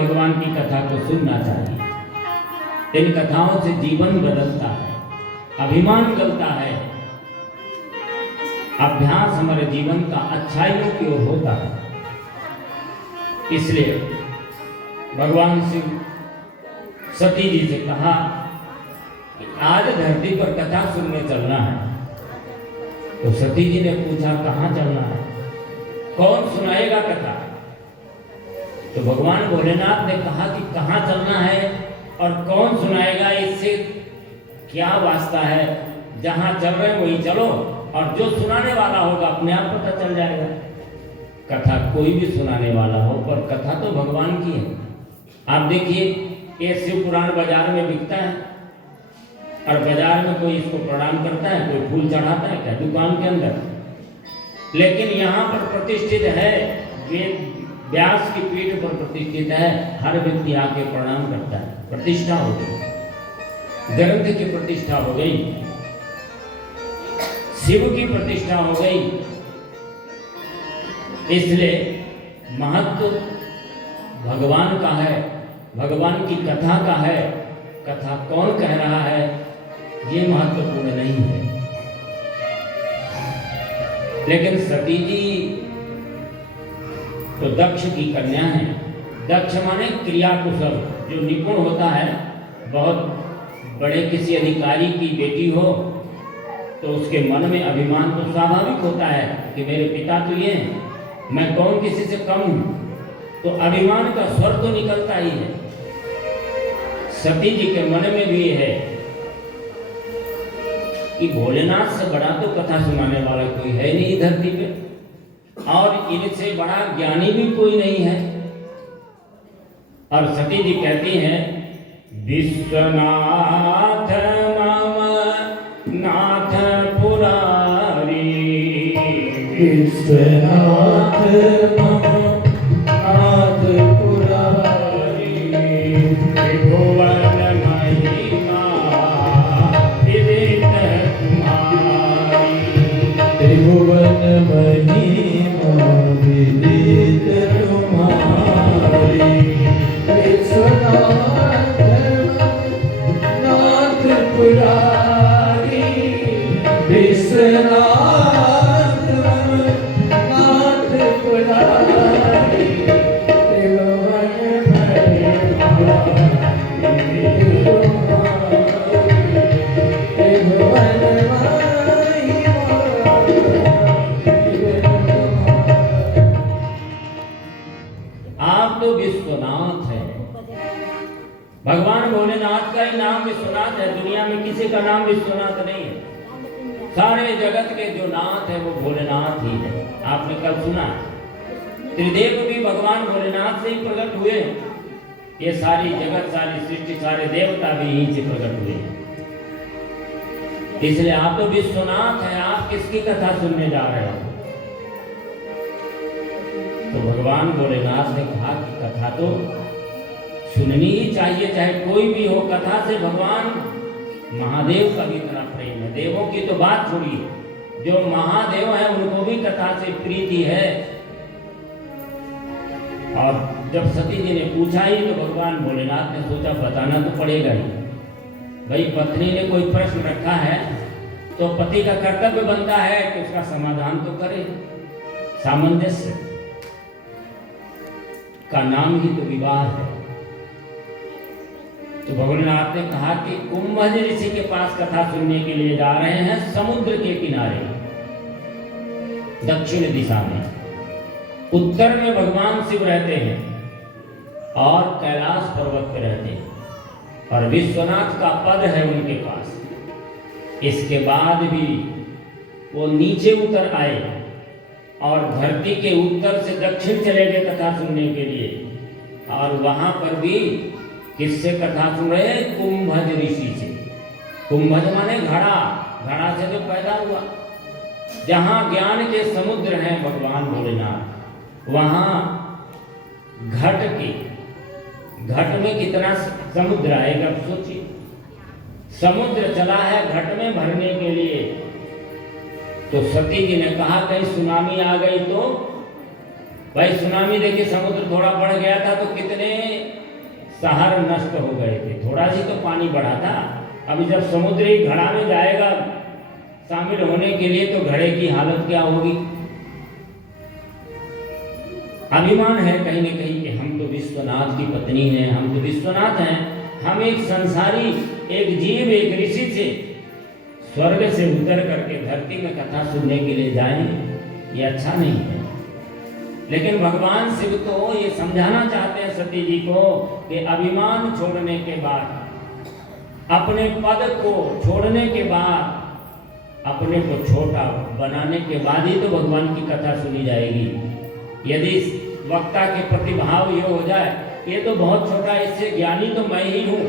भगवान की कथा को सुनना चाहिए। इन कथाओं से जीवन बदलता है, अभिमान गलता है, अभ्यास हमारे जीवन का अच्छाइयों की ओर होता है। इसलिए भगवान शिव सती जी से कहा कि आज धरती पर कथा सुनने चलना है। तो सती जी ने पूछा कहाँ चलना है, कौन सुनाएगा कथा? तो भगवान भोलेनाथ ने कहा कि कहाँ चलना है और कौन सुनाएगा, इससे क्या वास्ता है। जहां चल रहे वहीं चलो, और जो सुनाने वाला होगा अपने आप पता चल जाएगा। कथा कोई भी सुनाने वाला हो, पर कथा तो भगवान की है। आप देखिए, ये शिव पुराण बाजार में बिकता है, और बाजार में कोई इसको प्रणाम करता है, कोई फूल चढ़ाता है क्या दुकान के अंदर? लेकिन यहाँ पर प्रतिष्ठित है, व्यास की पीठ पर प्रतिष्ठित है, हर व्यक्ति आके प्रणाम करता है। प्रतिष्ठा हो गई, ग्रंथ की प्रतिष्ठा हो गई, शिव की प्रतिष्ठा हो गई। इसलिए महत्व भगवान का है, भगवान की कथा का है। कथा कौन कह रहा है ये महत्वपूर्ण नहीं है। लेकिन सती जी तो दक्ष की कन्या है। दक्ष माने क्रिया कुशल, जो निपुण होता है। बहुत बड़े किसी अधिकारी की बेटी हो तो उसके मन में अभिमान तो स्वाभाविक होता है कि मेरे पिता तो ये हैं, मैं कौन किसी से कम हूं, तो अभिमान का स्वर तो निकलता ही है। सती जी के मन में भी है कि भोलेनाथ से बड़ा तो कथा सुनाने वाला कोई है नहीं धरती पे, और इनसे बड़ा ज्ञानी भी कोई नहीं है। और सती जी कहती हैं, विश्वनाथ मम नाथ पुरारी, विश्वनाथ मम नाथ पुरारी, त्रिभुवन महिमा विदित तुम्हारी, त्रिभुवन महिमा विदित तुम्हारी। विश्वनाथ नाथ पुरारी, विश्वनाथ नाथ पुरारी, त्रिभुवन महिमा विदित तुम्हारी, त्रिभुवन महिमा विदित तुम्हारी। आप तो विश्वनाथ है। भगवान भोलेनाथ का ही नाम विश्वनाथ है, दुनिया में किसी का नाम विश्वनाथ नहीं है। सारे जगत के जो नाथ है वो भोलेनाथ ही है। आपने कल सुना, त्रिदेव भी भगवान भोलेनाथ से ही प्रकट हुए। ये सारी जगत, सारी सृष्टि, सारे देवता भी यहीं से प्रकट हुए। इसलिए आप तो विश्वनाथ हैं, आप किसकी कथा सुनने जा रहे हो? तो भगवान भोलेनाथ ने कहा कि कथा तो सुननी ही चाहिए, चाहे कोई भी हो। कथा से भगवान महादेव का भी इतना प्रेम है। देवों की तो बात छोड़िए, जो महादेव है उनको भी कथा से प्रीति है। और जब सती जी ने पूछा ही तो भगवान भोलेनाथ ने सोचा बताना तो पड़ेगा ही। भाई, पत्नी ने कोई प्रश्न रखा है तो पति का कर्तव्य बनता है कि उसका समाधान तो करे। सामंजस्य का नाम ही तो विवाह है। तो भोलेनाथ ने कहा कि कुंभज ऋषि के पास कथा सुनने के लिए जा रहे हैं, समुद्र के किनारे दक्षिण दिशा में। उत्तर में भगवान शिव रहते हैं और कैलाश पर्वत पे रहते हैं, और विश्वनाथ का पद है उनके पास। इसके बाद भी वो नीचे उतर आए और धरती के उत्तर से दक्षिण चले गए कथा सुनने के लिए। और वहां पर भी किससे कथा सुन रहे हैं? कुंभज ऋषि से। कुंभज माने घड़ा, घड़ा से जो पैदा हुआ। जहां ज्ञान के समुद्र हैं भगवान भोलेनाथ, वहां घट में कितना समुद्र आएगा आप सोचिए। समुद्र चला है घट में भरने के लिए। तो सती जी ने कहा कहीं सुनामी आ गई तो? भाई, सुनामी देखिए, समुद्र थोड़ा बढ़ गया था तो कितने शहर नष्ट हो गए थे। थोड़ा सी तो पानी बढ़ा था। अभी जब समुद्री घड़ा में जाएगा शामिल होने के लिए तो घड़े की हालत क्या होगी। अभिमान है कहीं न कहीं कि हम तो विश्वनाथ की पत्नी हैं, हम तो विश्वनाथ हैं, हम एक संसारी, एक जीव, एक ऋषि से स्वर्ग से उतर करके धरती में कथा सुनने के लिए जाएं, ये अच्छा नहीं है। लेकिन भगवान शिव तो ये समझाना चाहते हैं सती जी को कि अभिमान छोड़ने के बाद, अपने पद को छोड़ने के बाद, अपने को छोटा बनाने के बाद ही तो भगवान की कथा सुनी जाएगी। यदि वक्ता के प्रतिभाव ये हो जाए ये तो बहुत छोटा, इससे ज्ञानी तो मैं ही हूँ,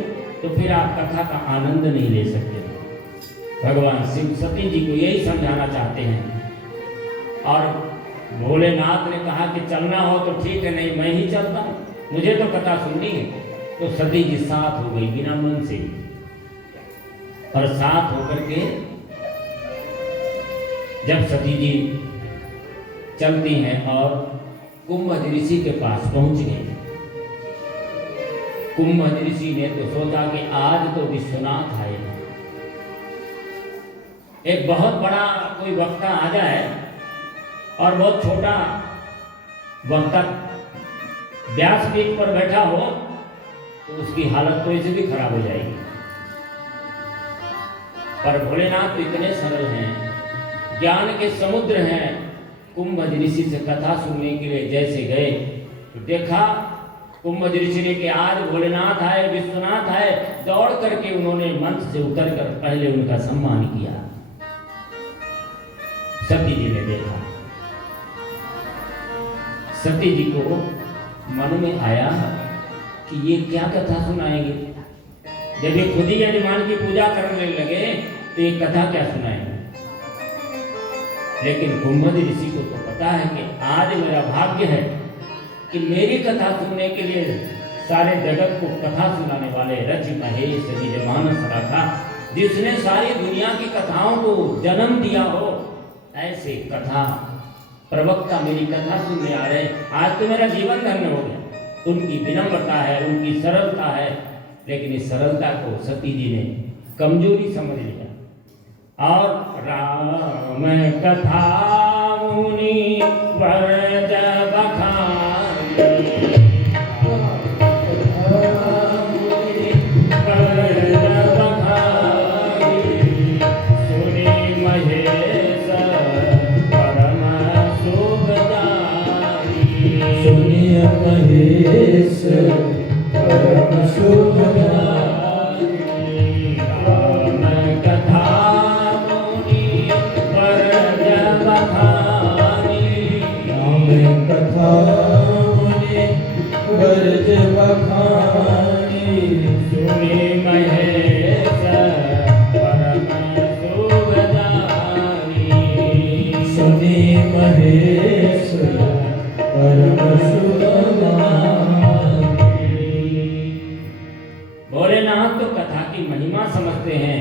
तो फिर आप कथा का आनंद नहीं ले सकते। भगवान शिव सती जी को यही समझाना चाहते हैं। और भोलेनाथ ने कहा कि चलना हो तो ठीक है, नहीं मैं ही चलता हूँ, मुझे तो कथा सुननी है। तो सती जी साथ हो गई बिना मन से, और साथ होकर के जब सती जी चलती हैं और कुंभज ऋषि के पास पहुंच गए। कुंभज ऋषि ने तो सोचा कि आज तो विश्वनाथ आए, एक बहुत बड़ा कोई वक्ता आ जाए और बहुत छोटा वक्ता व्यासपीठ पर बैठा हो तो उसकी हालत तो ऐसे भी खराब हो जाएगी। पर भोलेनाथ तो इतने सरल हैं, ज्ञान के समुद्र हैं। कुंभज ऋषि से कथा सुनने के लिए जैसे गए तो देखा कुंभज ऋषि ने कि आज भोलेनाथ आए, विश्वनाथ आए। दौड़ करके उन्होंने मंच से उतरकर पहले उनका सम्मान किया। सती जी ने देखा, सती जी को मन में आया कि ये क्या कथा सुनाएंगे। जब ये खुद ही हनुमान की पूजा करने लगे तो ये कथा क्या सुनाएंगे। लेकिन कुंभज ऋषि को तो पता है कि आज मेरा भाग्य है कि मेरी कथा सुनने के लिए सारे जगत को कथा सुनाने वाले रचि महेश निजमानस रखा, जिसने सारी दुनिया की कथाओं को जन्म दिया हो, ऐसे कथा प्रवक्ता मेरी कथा सुनने आ रहे। आज तो मेरा जीवन धन्य हो गया। उनकी विनम्रता है, उनकी सरलता है, लेकिन इस सरलता को सती जी ने कमजोरी समझ लिया। और राम कथा मुनि व्रज बखानी, व्रज बखानी, सुनि महेश परम सुखदाई, सुनि महेश परम सुखदाई। ब्रज बखानी, सुनि महेश परम सुखदाई, सुनि महेश परम सुखदाई। भोलेनाथ तो कथा की महिमा समझते हैं,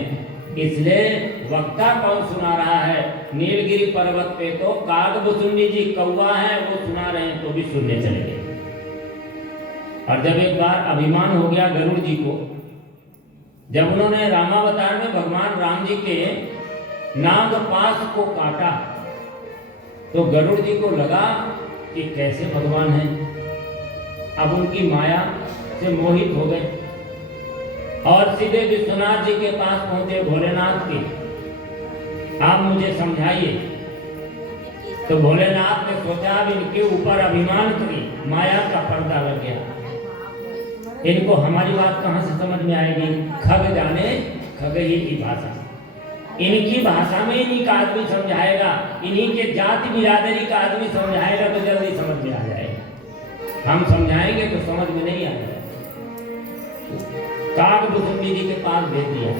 इसलिए वक्ता कौन सुना रहा है। नीलगिरी पर्वत पे तो कागभुचुंडी जी कौवा है, वो सुना रहे हैं तो भी सुनने चले गए। और जब एक बार अभिमान हो गया गरुड़ जी को, जब उन्होंने रामावतार में भगवान राम जी के नागपाश को काटा तो गरुड़ जी को लगा कि कैसे भगवान हैं। अब उनकी माया से मोहित हो गए और सीधे विश्वनाथ जी के पास पहुंचे। भोलेनाथ के, आप मुझे समझाइए। तो भोलेनाथ ने सोचा अब इनके ऊपर अभिमान करी, माया का पर्दा लग गया। इनको हमारी बात कहां से समझ में आएगी। खग जाने खगही की भाषा, इनकी भाषा में इन्हीं का आदमी समझाएगा, इन्हीं के जाति बिरादरी का आदमी समझाएगा तो जल्दी समझ में आ जाएगा। हम समझाएंगे तो समझ में नहीं आएगा। कागभुचुंडी जी के पास भेज दिया।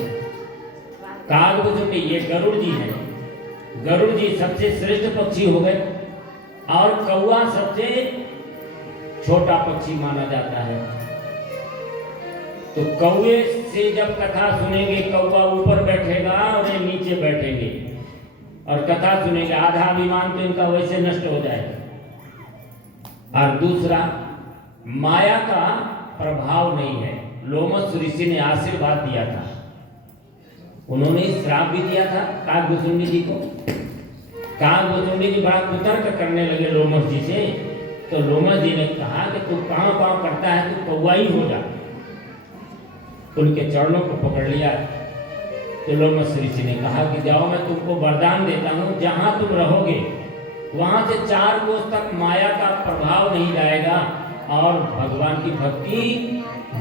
कागभुचुंडी ये गरुड़ जी हैं। गरुड़ जी सबसे श्रेष्ठ पक्षी हो गए और कौवा सबसे छोटा पक्षी माना जाता है। तो कौवे से जब कथा सुनेंगे, कौवा ऊपर बैठेगा और ये नीचे बैठेंगे और कथा सुनेंगे। आधा अभिमान तो इनका वैसे नष्ट हो जाएगा। और दूसरा, माया का प्रभाव नहीं है। लोमस ऋषि ने आशीर्वाद दिया था, उन्होंने श्राप भी दिया था काकभुसुंडी जी को। काकभुसुंडी जी बड़ा कुतर्क करने लगे लोमस जी से, तो लोमस जी ने कहा कि तू पाँव पाँव करता है, तू कौवा ही हो जा। उनके चरणों को पकड़ लिया। तो लोमस ऋषि ने कहा कि जाओ, मैं तुमको वरदान देता हूँ, जहाँ तुम रहोगे वहाँ से 4 कोस तक माया का प्रभाव नहीं जाएगा और भगवान की भक्ति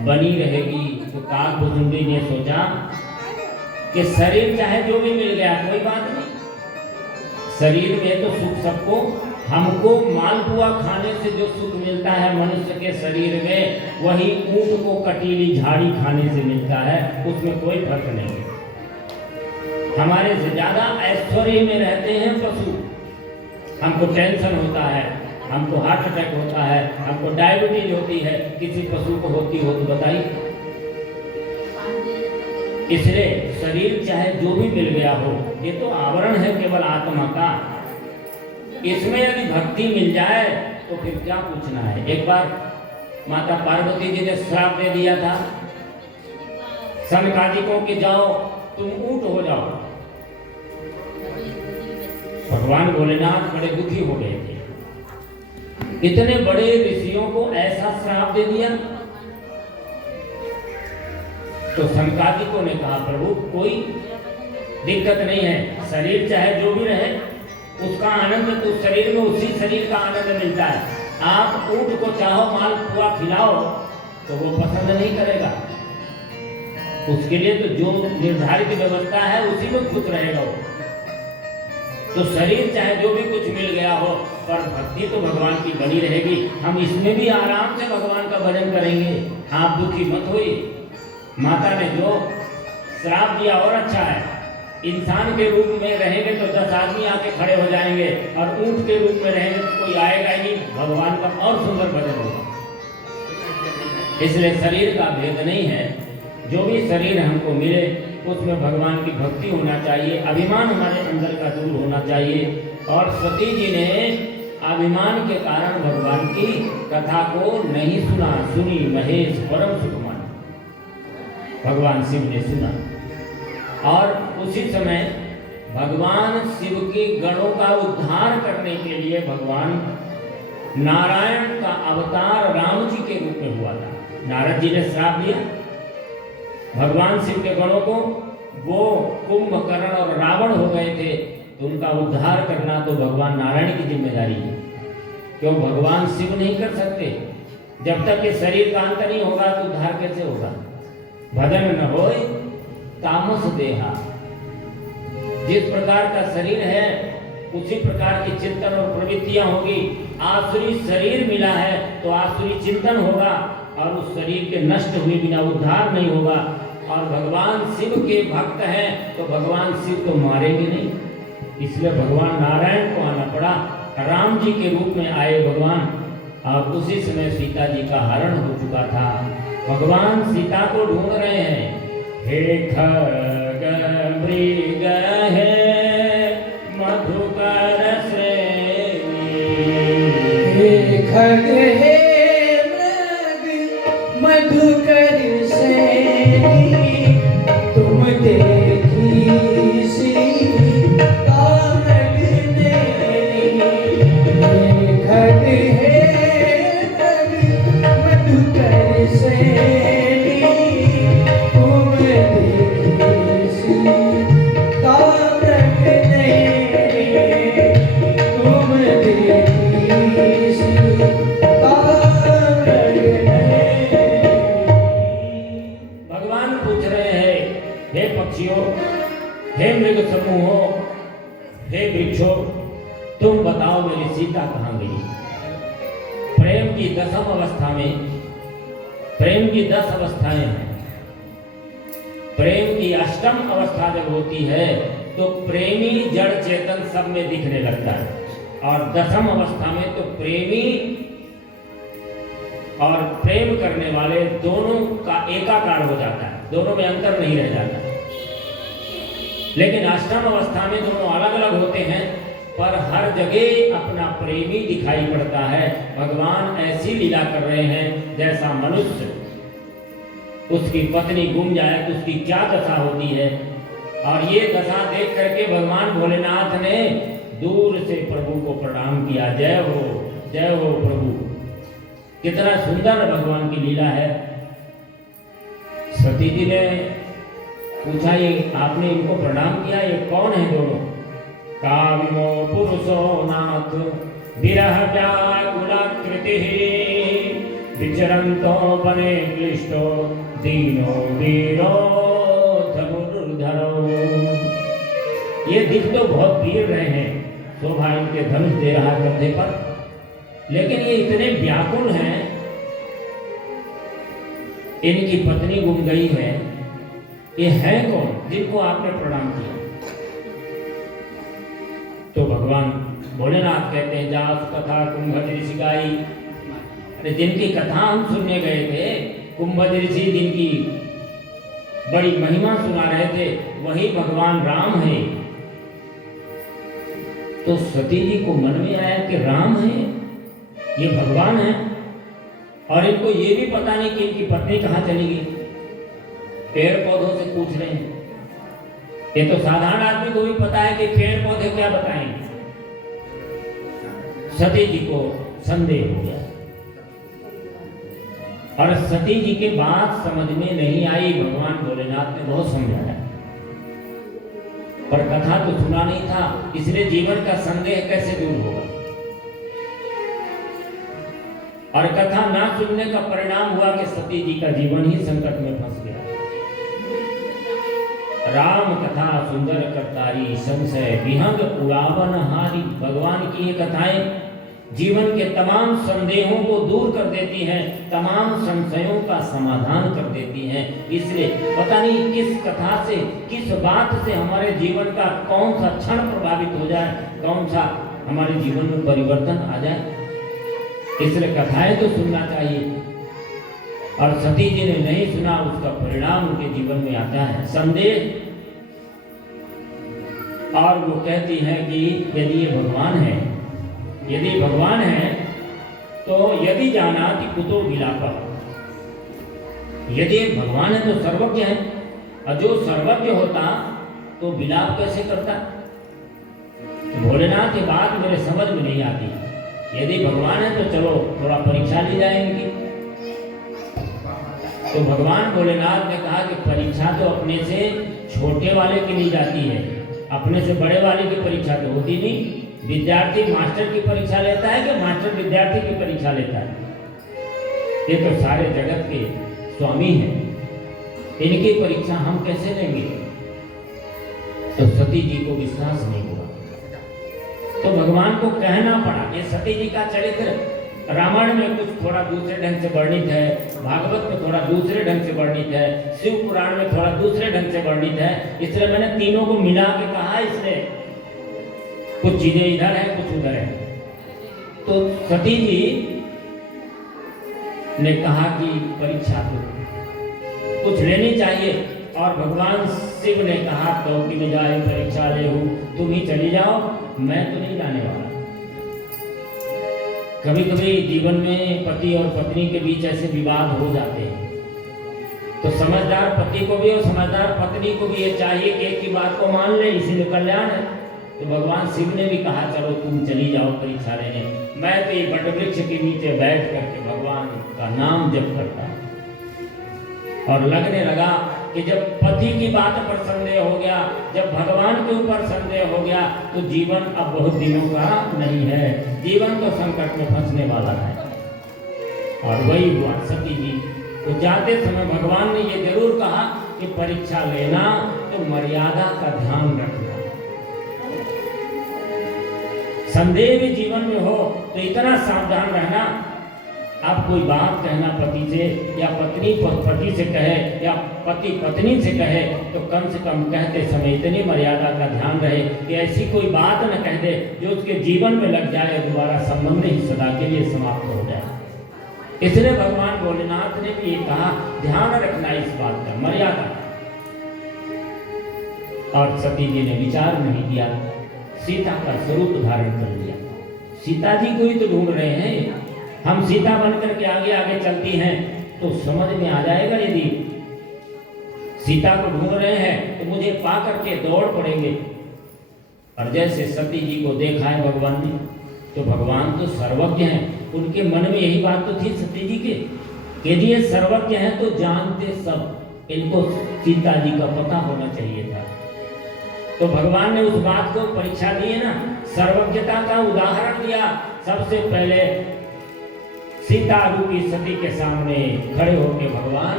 बनी रहेगी। तो काकभुसुंडी ने सोचा कि शरीर चाहे जो भी मिल गया कोई बात नहीं, शरीर में तो सुख सबको, हमको मालपुआ खाने से जो सुख मिलता है मनुष्य के शरीर में, वही ऊंट को कटीली झाड़ी खाने से मिलता है, उसमें कोई फर्क नहीं है। हमारे से ज्यादा ऐश्वर्य में रहते हैं पशु। हमको टेंशन होता है, हमको हार्ट अटैक होता है, हमको डायबिटीज होती है, किसी पशु को होती हो तो बताइए। इसलिए शरीर चाहे जो भी मिल गया हो, ये तो आवरण है केवल आत्मा का, इसमें यदि भक्ति मिल जाए तो फिर क्या पूछना है। एक बार माता पार्वती जी ने श्राप दे दिया था सनकादिकों के, जाओ तुम ऊंट हो जाओ। भगवान भोलेनाथ बड़े दुखी हो गए थे, इतने बड़े ऋषियों को ऐसा श्राप दे दिया। तो सनकादिकों ने कहा प्रभु कोई दिक्कत नहीं है, शरीर चाहे जो भी रहे उसका आनंद तो शरीर में, उसी शरीर का आनंद मिलता है। आप ऊंट को चाहो मालपुआ खिलाओ तो वो पसंद नहीं करेगा, उसके लिए तो जो निर्धारित व्यवस्था है उसी में खुश रहेगा वो। तो शरीर चाहे जो भी कुछ मिल गया हो, पर भक्ति तो भगवान की बनी रहेगी। हम इसमें भी आराम से भगवान का भजन करेंगे, आप दुखी मत होइए। माता ने जो श्राप दिया और अच्छा है, इंसान के रूप में रहेंगे तो 10 आदमी आके खड़े हो जाएंगे, और ऊंट के रूप में रहेंगे तो कोई आएगा ही नहीं, भगवान का और सुंदर भजन होगा। इसलिए शरीर का भेद नहीं है, जो भी शरीर हमको मिले उसमें भगवान की भक्ति होना चाहिए, अभिमान हमारे अंदर का दूर होना चाहिए। और सती जी ने अभिमान के कारण भगवान की कथा को नहीं सुना, सुनी महेश परम सुखमान, भगवान शिव ने सुना। और उसी समय भगवान शिव के गणों का उद्धार करने के लिए भगवान नारायण का अवतार राम जी के रूप में हुआ था। नारद जी ने श्राप दिया भगवान शिव के गणों को, वो कुंभकर्ण और रावण हो गए थे, तो उनका उद्धार करना तो भगवान नारायण की जिम्मेदारी है। क्यों भगवान शिव नहीं कर सकते? जब तक ये शरीर का अंत नहीं होगा तो उद्धार कैसे होगा? भजन न होए तामस देहा, जिस प्रकार का शरीर है उसी प्रकार की चिंतन और प्रवृत्तियां होगी। आसुरी शरीर मिला है तो आसुरी चिंतन होगा, और उस शरीर के नष्ट हुए बिना उद्धार नहीं होगा। और भगवान शिव के भक्त हैं तो भगवान शिव तो मारेंगे नहीं, इसलिए भगवान नारायण को आना पड़ा, राम जी के रूप में आए भगवान। और उसी समय सीता जी का हरण हो चुका था, भगवान सीता को ढूंढ रहे हैं। हे खग मृग है मधुकर श्रेणी, हे खग हे मधुकर श्रेणी, तुम देखी सीता मृगनेनी। हे खग हे मधुकर श्रेणी, तुम देखी सीता मृगनेनी, तुम देखी सीता हे मृग समूहों, हे वृक्षों, तुम बताओ मेरी सीता कहाँ गई? प्रेम की 10वीं अवस्था में, प्रेम की 10 अवस्थाएं हैं। प्रेम की 8वीं अवस्था जब होती है तो प्रेमी जड़ चेतन सब में दिखने लगता है, और 10वीं अवस्था में तो प्रेमी और प्रेम करने वाले दोनों का एकाकार हो जाता है, दोनों में अंतर नहीं रह जाता। लेकिन 8वीं अवस्था में दोनों अलग अलग होते हैं, पर हर जगह अपना प्रेमी दिखाई पड़ता है। भगवान ऐसी लीला कर रहे हैं जैसा मनुष्य उसकी पत्नी गुम जाए तो उसकी क्या दशा होती है। और ये दशा देख करके भगवान भोलेनाथ ने दूर से प्रभु को प्रणाम किया। जय हो प्रभु। कितना सुंदर भगवान की लीला है। सती जी ने पूछा, ये आपने इनको प्रणाम किया, ये कौन है दोनों? काविमो पुरुषो नाथ विरह व्याकुलाकृति विचरन्तो वने क्लिष्टो दीनो वीरो धनुर्धरो। ये दिख तो बहुत वीर रहे हैं, शोभा इनके धनुष दे रहा है कंधे पर, लेकिन ये इतने व्याकुल हैं। इनकी पत्नी गुम गई है। ये है कौन जिनको आपने प्रणाम किया? तो भगवान भोलेनाथ कहते हैं, जास कथा कुंभज ऋषि गाई। अरे जिनकी कथा हम सुनने गए थे, कुंभज ऋषि जिनकी बड़ी महिमा सुना रहे थे, वही भगवान राम है। तो सती जी को मन में आया कि राम है, ये भगवान है, और इनको ये भी पता नहीं कि इनकी पत्नी कहाँ चली गई। पेड़ पौधों से पूछ रहे हैं। ये तो साधारण आदमी को भी पता है कि पेड़ पौधे क्या बताएंगे। सती जी को संदेह हो गया, और सती जी के बात समझ में नहीं आई। भगवान भोलेनाथ ने बहुत समझाया, पर कथा तो सुना नहीं था, इसलिए जीवन का संदेह कैसे दूर होगा। और कथा ना सुनने का परिणाम हुआ कि सती जी का जीवन ही संकट में फंस गया। राम कथा सुंदर करतारी संशय विहंग उड़ावन हारी। भगवान की ये कथाएं जीवन के तमाम संदेहों को दूर कर देती हैं, तमाम संशयों का समाधान कर देती हैं। इसलिए पता नहीं किस कथा से, किस बात से हमारे जीवन का कौन सा क्षण प्रभावित हो जाए, कौन सा हमारे जीवन में परिवर्तन आ जाए। इसलिए कथाएं तो सुनना चाहिए। और सती जी ने नहीं सुना, उसका परिणाम उनके जीवन में आता है संदेह। और वो कहती है कि यदि ये भगवान है, यदि भगवान है तो यदि जाना कि कुतो विलाप, यदि भगवान है तो सर्वज्ञ है, और जो सर्वज्ञ होता तो विलाप कैसे करता? तो भोलेनाथ की बात मेरे समझ में नहीं आती। यदि भगवान है तो चलो थोड़ा परीक्षा ली जाए इनकी। तो भगवान भोलेनाथ ने कहा कि परीक्षा तो अपने से छोटे वाले की ली जाती है, अपने से बड़े वाले की परीक्षा तो होती नहीं। विद्यार्थी मास्टर की परीक्षा लेता है कि मास्टर विद्यार्थी की परीक्षा लेता है? ये तो सारे जगत के स्वामी हैं, इनकी परीक्षा हम कैसे लेंगे? तो सती जी को विश्वास नहीं हुआ, तो भगवान को कहना पड़ा। ये सती जी का चरित्र रामायण में कुछ थोड़ा दूसरे ढंग से वर्णित है, भागवत में थोड़ा दूसरे ढंग से वर्णित है, शिव पुराण में थोड़ा दूसरे ढंग से वर्णित है। इसलिए मैंने तीनों को मिला के कहा। इसलिए कुछ चीजें इधर है, कुछ उधर है। तो सती जी ने कहा कि परीक्षा तो कुछ लेनी चाहिए, और भगवान शिव ने कहा तो कि मैं जाए परीक्षा ले हूं, तुम ही चली जाओ, मैं तो नहीं जाने वाला। कभी कभी जीवन में पति और पत्नी के बीच ऐसे विवाद हो जाते हैं, तो समझदार पति को भी और समझदार पत्नी को भी ये चाहिए कि एक की बात को मान ले, इसी में कल्याण है। तो भगवान शिव ने भी कहा चलो तुम चली जाओ परीक्षा लेने, मैं तो ये वटवृक्ष के नीचे बैठ करके भगवान का नाम जप करता। और लगने लगा कि जब पति की बात पर संदेह हो गया, जब भगवान के ऊपर संदेह हो गया, तो जीवन अब बहुत दिनों का नहीं है, जीवन तो संकट में फंसने वाला है। और वही हुआ। सती जी को जाते समय भगवान ने ये जरूर कहा कि परीक्षा लेना तो मर्यादा का ध्यान रखना। संदेह भी जीवन में हो तो इतना सावधान रहना, आप कोई बात कहना पति से, या पत्नी पति से कहे, या पति पत्नी से कहे, तो कम से कम कहते समय इतनी मर्यादा का ध्यान रहे कि ऐसी कोई बात न कह दे जो उसके जीवन में लग जाए और दोबारा संबंध ही सदा के लिए समाप्त हो जाए। इसलिए भगवान भोलेनाथ ने भी ये कहा, ध्यान रखना इस बात का, मर्यादा। और सती जी ने विचार नहीं किया, सीता का स्वरूप धारण कर लिया। सीता जी को ही तो ढूंढ रहे हैं हम, सीता बनकर के आगे आगे चलती हैं तो समझ में आ जाएगा। यदि सीता को ढूंढ रहे हैं तो मुझे पा करके दौड़ पड़ेंगे। और जैसे सती जी को देखा है भगवान ने, तो भगवान तो सर्वज्ञ हैं, उनके मन में यही बात तो थी सती जी के कि यदि ये सर्वज्ञ हैं तो जानते सब, इनको सीता जी का पता होना चाहिए था। तो भगवान ने उस बात को परीक्षा दी है ना, सर्वज्ञता का उदाहरण दिया। सबसे पहले सीता रूपी सती के सामने खड़े होकर भगवान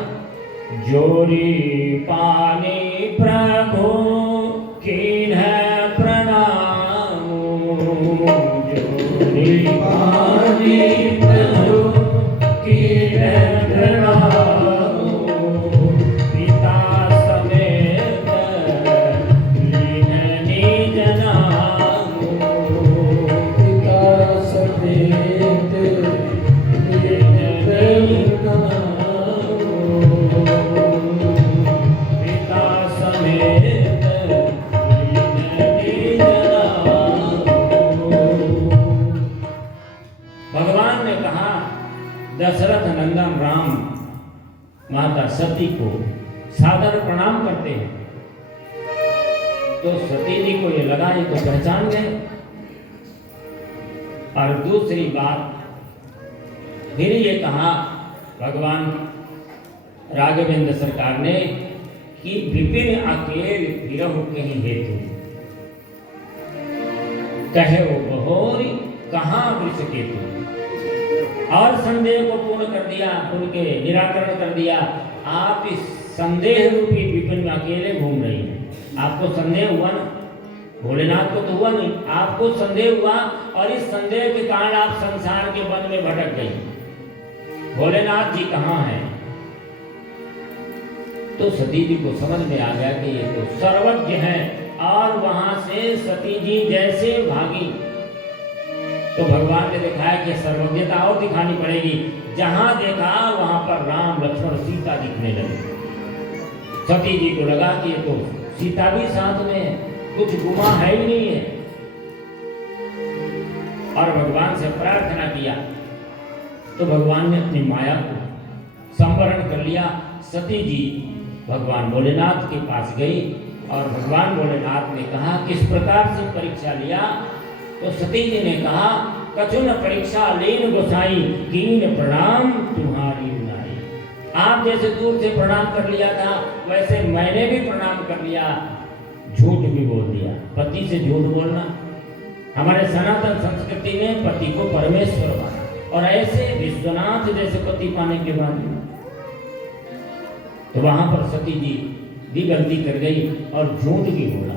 जोरी पानी प्रभु कीन्ह प्रणाम, जोरी पानी प्रभु कीन्ह प्रणाम, पिता समेत लीन निज नाम, पिता समेत लीन निज नाम, पिता समेत लीन निज नाम। भगवान ने कहा दशरथ नंदन राम माता सती को सादर प्रणाम करते हैं। तो सती जी को ये लगा ये तो पहचान गए। और दूसरी बात फिर ये कहा भगवान राघवेंद्र सरकार ने कि विपिन अकेल विरह कहीं हेतु, कहे वो बहोरी कहाँ वृष केतु। और संदेह को पूर्ण कर दिया, उनके निराकरण कर दिया। आप इस संदेह रूपी विपिन में अकेले घूम रही हैं। आपको संदेह हुआ ना, भोलेनाथ को तो हुआ नहीं, आपको संदेह हुआ और इस संदेह के कारण आप संसार के वन में भटक गई। भोलेनाथ जी कहाँ हैं? तो सती जी को समझ में आ गया कि ये तो सर्वज्ञ हैं। और वहां से सती जी जैसे भागी तो भगवान ने दिखाया कि सर्वज्ञता और दिखानी पड़ेगी। जहां देखा वहां पर राम लक्ष्मण सीता दिखने लगे। सती जी को लगा कि ये तो सीता भी साथ में है, कुछ गुमा है ही नहीं है। और भगवान से प्रार्थना किया तो भगवान ने अपनी माया को संवरण कर लिया। सती जी भगवान भोलेनाथ के पास गई और भगवान भोलेनाथ ने कहा किस प्रकार से परीक्षा लिया। तो सती जी ने कहा कछु न परीक्षा लेन गोसाई, कीन प्रणाम तुम्हारी नाई। आप जैसे दूर से प्रणाम कर लिया था वैसे मैंने भी प्रणाम कर लिया, झूठ भी बोल दिया। पति से झूठ बोलना, हमारे सनातन संस्कृति ने पति को परमेश्वर माना और ऐसे विश्वनाथ जैसे पति पाने के बाद तो वहां पर सती जी भी गलती कर गई और झूठ भी बोला।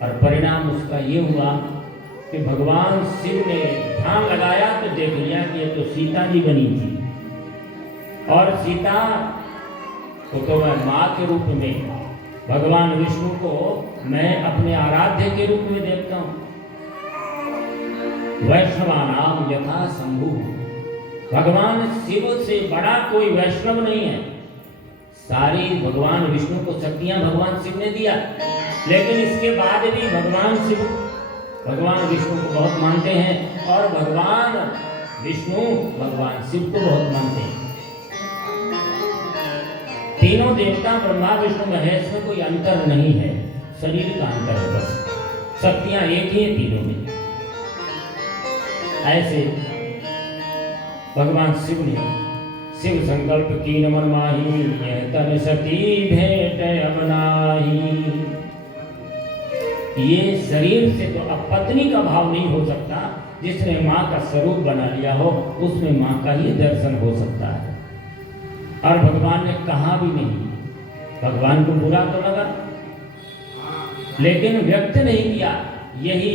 और परिणाम उसका ये हुआ कि भगवान शिव ने ध्यान लगाया तो देख लिया कि ये तो सीता जी बनी थी। और सीता को तो मैं माँ के रूप में, भगवान विष्णु को मैं अपने आराध्य के रूप में देखता हूँ। वैष्णवानाम यथा शंभु, भगवान शिव से बड़ा कोई वैष्णव नहीं है। सारी भगवान विष्णु को शक्तियां भगवान शिव ने दिया, लेकिन इसके बाद भी भगवान शिव भगवान विष्णु को बहुत मानते हैं और भगवान विष्णु भगवान शिव को बहुत मानते हैं। तीनों देवता ब्रह्मा विष्णु महेश में कोई अंतर नहीं है, शरीर का अंतर है बस, शक्तियां एक ही है तीनों में। ऐसे भगवान शिव ने शिव संकल्प की न मन माही, यह तन सती भेंट अब नाही। ये शरीर से तो अब पत्नी का भाव नहीं हो सकता, जिसने माँ का स्वरूप बना लिया हो उसमें माँ का ही दर्शन हो सकता है। और भगवान ने कहा भी नहीं, भगवान को बुरा तो लगा लेकिन व्यक्त नहीं किया। यही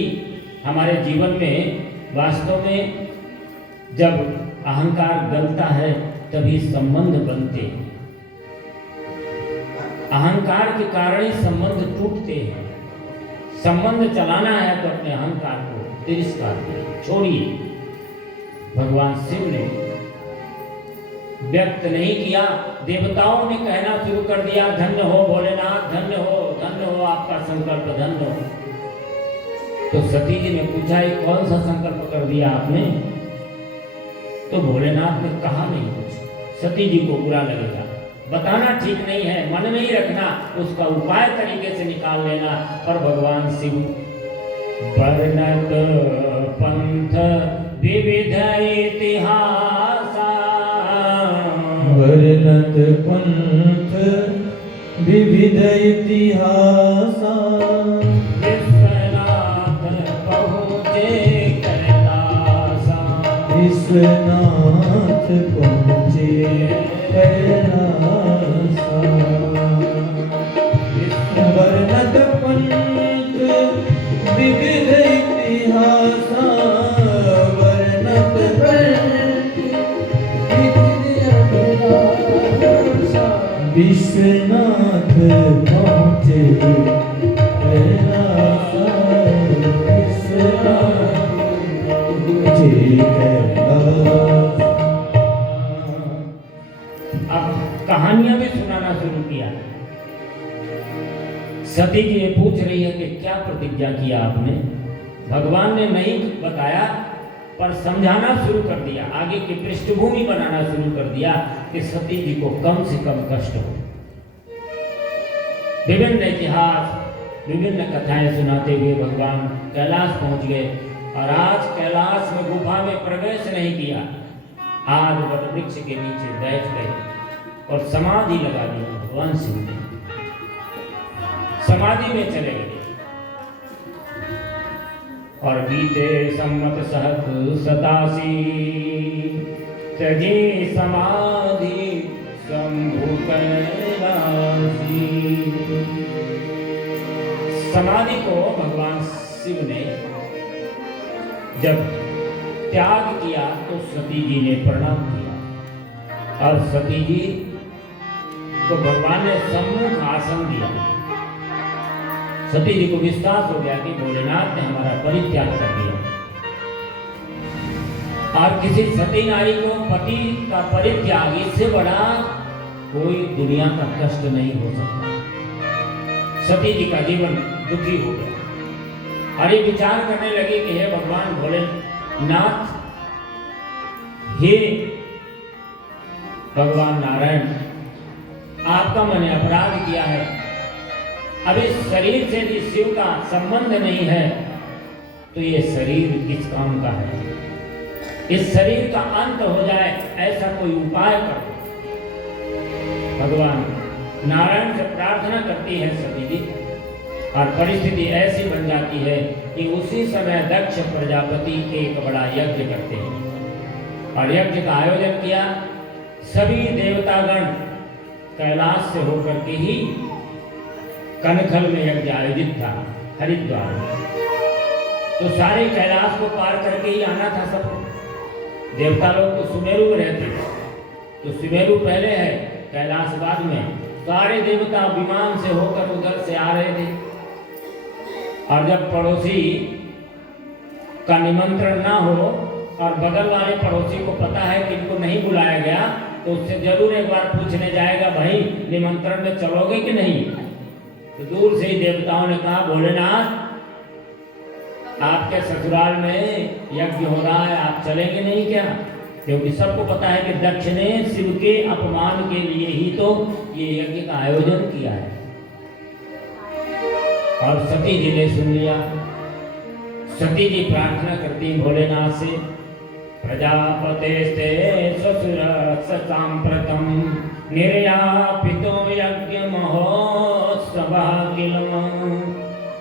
हमारे जीवन में वास्तव में जब अहंकार गलता है तभी संबंध बनते हैं। अहंकार के कारण ही संबंध टूटते हैं। संबंध चलाना है तो अपने अहंकार को तिरस्कार करिए, छोड़िए। भगवान शिव ने व्यक्त नहीं किया, देवताओं ने कहना शुरू कर दिया धन्य हो भोलेनाथ, धन्य हो आपका संकल्प, धन्य हो। तो सती जी ने पूछा ये कौन सा संकल्प कर दिया आपने? तो भोलेनाथ ने कहा नहीं कुछ। सती जी को बुरा लगेगा, बताना ठीक नहीं है, मन में ही रखना, उसका उपाय तरीके से निकाल लेना। और भगवान शिव वर्णत पंथ विविध इतिहासा, वर्णत पंथ विविध इतिहासा, विश्वनाथ पहुँचे कैलासा, विश्वनाथ पहुँचे कैलासा। वर्णत पंथ विविध इतिहासा, वर्णत पंथ विविध इतिहासा, विश्वनाथ पहुँचे कैलासा, विश्वनाथ पहुँचे कैलासा। अब कहानियां भी सुनाना शुरू किया। सती जी ये पूछ रही है कि क्या प्रतिज्ञा किया आपने? भगवान ने नहीं बताया, पर समझाना शुरू कर दिया, आगे की पृष्ठभूमि बनाना शुरू कर दिया कि सती जी को कम से कम कष्ट हो। विभिन्न इतिहास, विभिन्न कथाएं सुनाते हुए भगवान कैलाश पहुंच गए। और आज कैलाश में गुफा में प्रवेश नहीं किया, आज वट वृक्ष के नीचे बैठ गए और समाधि लगा दी। भगवान शिव ने समाधि में चले गए। और बीते सम्मत सहत 87 तजे समाधि शंभु कैलासी। समाधि को भगवान शिव ने जब त्याग किया तो सती जी ने प्रणाम किया और सती जी को भगवान ने सम्मुख आसन दिया। सती जी को विश्वास हो गया कि भोलेनाथ ने हमारा परित्याग कर दिया। और किसी सती नारी को पति का परित्याग, इससे बड़ा कोई दुनिया का कष्ट नहीं हो सकता। सती जी का जीवन दुखी हो गया और ये विचार करने लगे कि हे भगवान भोलेनाथ, हे भगवान नारायण, आपका मैंने अपराध किया है। अब इस शरीर से यदि शिव का संबंध नहीं है तो ये शरीर किस काम का है? इस शरीर का अंत हो जाए, ऐसा कोई उपाय करो। भगवान नारायण से प्रार्थना करती है सती जी और परिस्थिति ऐसी बन जाती है कि उसी समय दक्ष प्रजापति के एक बड़ा यज्ञ करते हैं और यज्ञ का आयोजन किया। सभी देवतागण कैलाश से होकर के ही कनखल में यज्ञ आयोजित था हरिद्वार में, तो सारे कैलाश को पार करके ही आना था सबको। देवता लोग तो सुमेरु में रहते थे, तो सुमेरु पहले है, कैलाश बाद में। सारे देवता विमान से होकर उधर से आ रहे थे और जब पड़ोसी का निमंत्रण ना हो और बगल वाले पड़ोसी को पता है कि इनको नहीं बुलाया गया, तो उससे जरूर एक बार पूछने जाएगा, भाई निमंत्रण में चलोगे कि नहीं? तो दूर से ही देवताओं ने कहा, भोलेनाथ आपके ससुराल में यज्ञ हो रहा है, आप चलेंगे नहीं क्या? क्योंकि सबको पता है कि दक्ष ने शिव के अपमान के लिए ही तो ये यज्ञ का आयोजन किया है। और सती जी ने सुन लिया। सती जी प्रार्थना करती भोलेनाथ से, प्रजापतेस्ते ससुर सांप्रतम निर्यापितो यज्ञ महोत्सव किलम।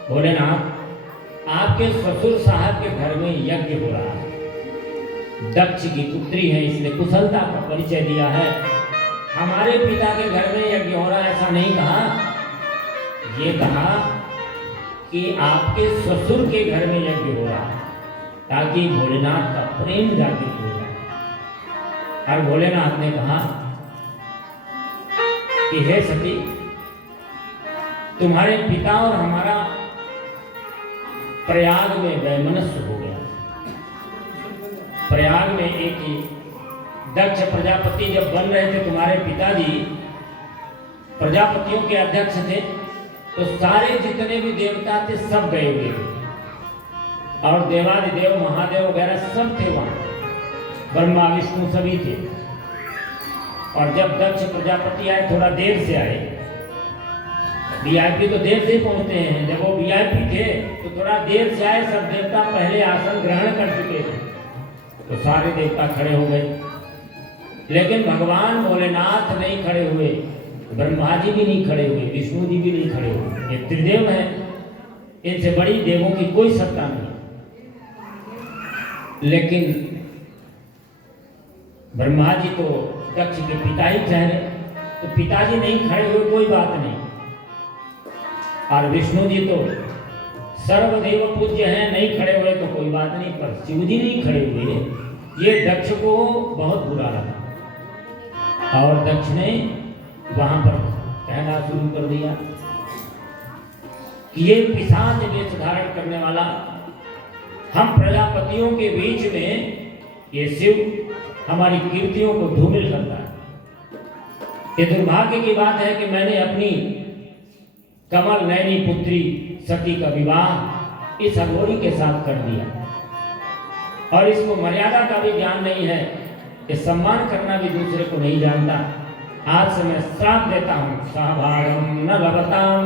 भोलेनाथ, आपके ससुर साहब के घर में यज्ञ हो रहा है। दक्ष की पुत्री है, इसने कुशलता का परिचय दिया है। हमारे पिता के घर में यज्ञ हो रहा है ऐसा नहीं कहा, ये कहा कि आपके ससुर के घर में यज्ञ हो रहा है ताकि भोलेनाथ का प्रेम जागृत हो जाए। और भोलेनाथ ने कहा कि हे सती, तुम्हारे पिता और हमारा प्रयाग में वैमनस्य हो गया। प्रयाग में एक ही दक्ष प्रजापति जब बन रहे थे, तुम्हारे पिताजी प्रजापतियों के अध्यक्ष थे, तो सारे जितने भी देवता थे सब गए हुए थे और देवादिदेव महादेव वगैरह सब थे वहां, ब्रह्मा विष्णु सभी थे। और जब दक्ष प्रजापति आए, थोड़ा देर से आए, वीआईपी तो देर से पहुंचते हैं, जब वो वीआईपी थे तो थोड़ा देर से आए, सब देवता पहले आसन ग्रहण कर चुके थे, तो सारे देवता खड़े हो गए, लेकिन भगवान भोलेनाथ नहीं खड़े हुए, ब्रह्मा जी भी नहीं खड़े हुए, विष्णु जी भी नहीं खड़े हुए। ये त्रिदेव है, इनसे बड़ी देवों की कोई सत्ता नहीं। लेकिन ब्रह्मा जी तो दक्ष के पिता ही ठहरे, तो पिताजी नहीं खड़े हुए, कोई बात नहीं। और विष्णु जी तो सर्वदेव पूज्य हैं, नहीं खड़े हुए तो कोई बात नहीं, पर शिव जी नहीं खड़े हुए, ये दक्ष को बहुत बुरा लगा और दक्ष ने वहां पर कहना शुरू कर दिया कि ये पिशाच वेश धारण करने वाला, हम प्रजापतियों के बीच में ये शिव हमारी कीर्तियों को धूमिल करता है। ये दुर्भाग्य की बात है कि मैंने अपनी कमल नयनी पुत्री सती का विवाह इस अघोरी के साथ कर दिया, और इसको मर्यादा का भी ज्ञान नहीं है, कि सम्मान करना भी दूसरे को नहीं जानता। आज से मैं श्राप देता हूं, सहभागम न लभताम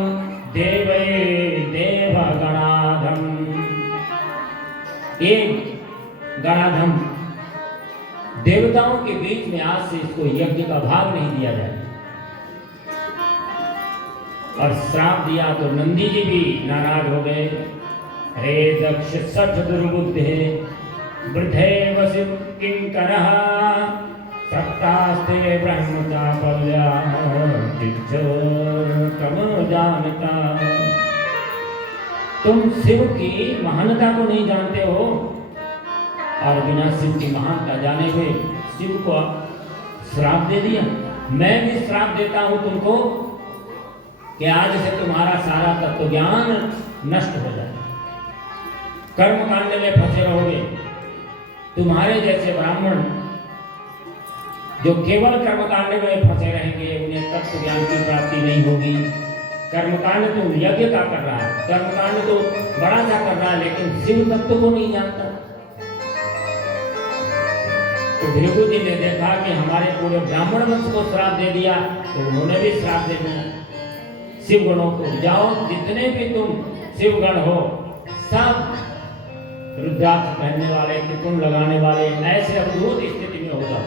देवे देव गणाधम, एक गणाधम देवताओं के बीच में आज से इसको यज्ञ का भाग नहीं दिया जाए। और श्राप दिया तो नंदी जी भी नाराज हो गए। हे दक्ष सठ दुर्बुद्धे वृद्धे वसिव किंकरः सत्तास्ते ब्रह्मचापल्या तम जानता। तुम शिव की महानता को नहीं जानते हो, और बिना शिव की महानता जाने हुए शिव को श्राप दे दिया। मैं भी श्राप देता हूं तुमको कि आज से तुम्हारा सारा तत्व ज्ञान नष्ट हो जाए, कर्म कांड में फंसे रहोगे। तुम्हारे जैसे ब्राह्मण जो केवल कर्मकांड में फंसे रहेंगे, उन्हें तत्व ज्ञान की प्राप्ति नहीं होगी। कर्मकांड तो यज्ञ का कर रहा है, कर्मकांड तो बड़ा सा कर रहा है, लेकिन शिव तत्व को नहीं जानता। तो भृगु जी ने देखा कि हमारे पूरे ब्राह्मण वंश को श्राप दे दिया, तो उन्होंने भी श्राप दे दिया शिव गणों को। जाओ, जितने भी तुम शिव गण हो, सब रुद्राक्ष पहनने वाले, त्रिपुंड लगाने वाले, ऐसे अद्भुत स्थिति में होगा,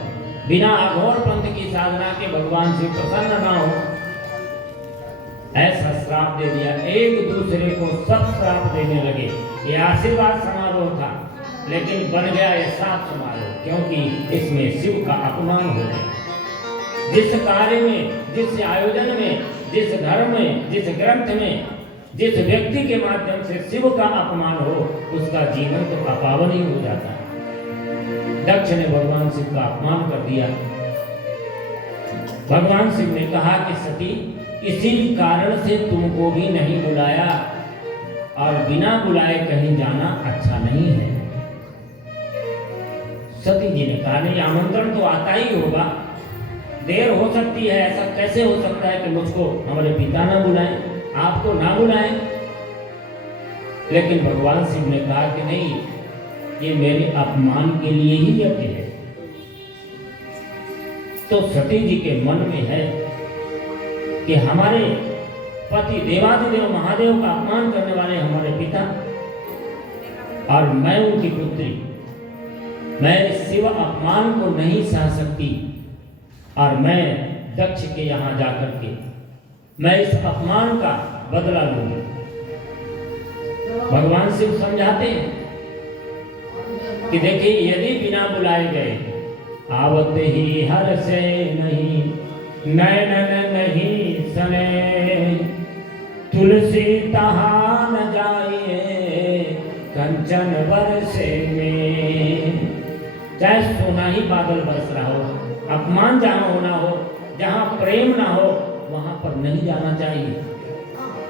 बिना अघोर पंथ की साधना के भगवान शिव प्रसन्न ना हो, ऐसा श्राप दे दिया। एक दूसरे को सब श्राप देने लगे। ये आशीर्वाद समारोह था, लेकिन बन गया ये श्राप समारोह, क्योंकि इसमें शिव का अपमान हो गया। जिस कार्य में, जिस आयोजन में, जिस धर्म में, जिस ग्रंथ में, जिस व्यक्ति के माध्यम से शिव का अपमान हो, उसका जीवन तो अपावन ही हो जाता है। दक्ष ने भगवान शिव का अपमान कर दिया। भगवान शिव ने कहा कि सती, इसी कारण से तुमको भी नहीं बुलाया, और बिना बुलाए कहीं जाना अच्छा नहीं है। सती जी ने कहा, नहीं, आमंत्रण तो आता ही होगा, देर हो सकती है, ऐसा कैसे हो सकता है कि मुझको हमारे पिता ना बुलाएं, आपको ना बुलाएं। लेकिन भगवान शिव ने कहा कि नहीं, ये मेरे अपमान के लिए ही यज्ञ है। तो सती जी के मन में है कि हमारे पति देवादिदेव महादेव का अपमान करने वाले हमारे पिता, और मैं उनकी पुत्री, मैं शिव अपमान को नहीं सह सकती, और मैं दक्ष के यहां जाकर के मैं इस अपमान का बदला लूंगी। भगवान शिव समझाते हैं कि देखिए, यदि बिना बुलाए गए आवत ही हर से नहीं, नैनन नहीं सने, तुलसी तहा न जाइए कंचन बरसे में। चाहे सोना ही बादल बरस रहा हो, अपमान जहां होना हो, जहां प्रेम ना हो, वहां पर नहीं जाना चाहिए।